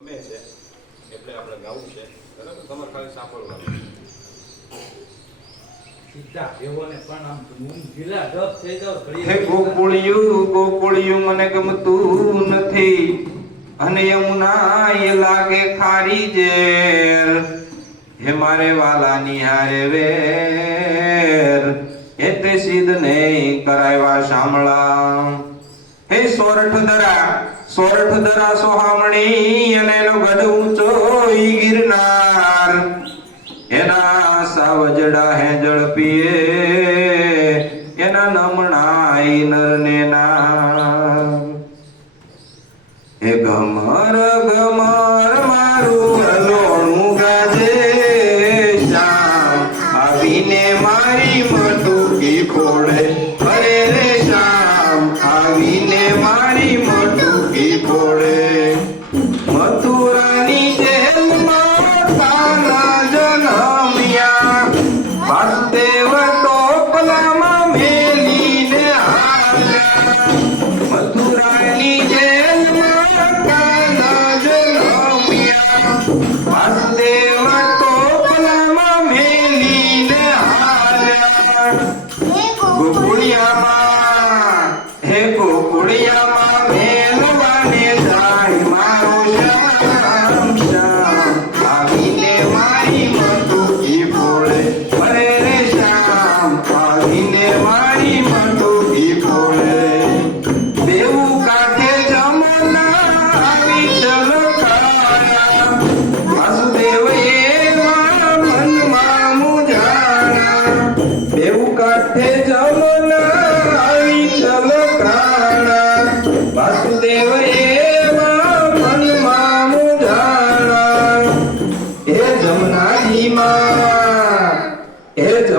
ગમે છે એટલે આપણે ગાવું છે બરાબર? તમારે ખાલી સાંભળવાનું સીધા દેવોને પણ આમ હું ઢીલા ઢબ થઈ જાઉં ઘડીએ ગોકુળિયું ગોકુળિયું મને ગમતું નથી. અને યમુના એ લાગે ખારી જેર હે મારે વાલાની હારે વેર. એટલે સિદ્ધ નહીં કરાવ્યા શામળા હે સોરઠ દરા સોરઠ દરા સોહામણી, અને એનો ગઢ ઊંચો ઈ ગિરનાર. એના સાવજડા હે પીએ એના નમણા ઈ નરને ના હે ગમર મારો શ્યામ શ્યામ. આવીને મારી મટુકી ફોડે, અરે રે શ્યામ. આવીને મારી મટુકી ફોડે. દેવું કાંઠે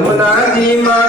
હે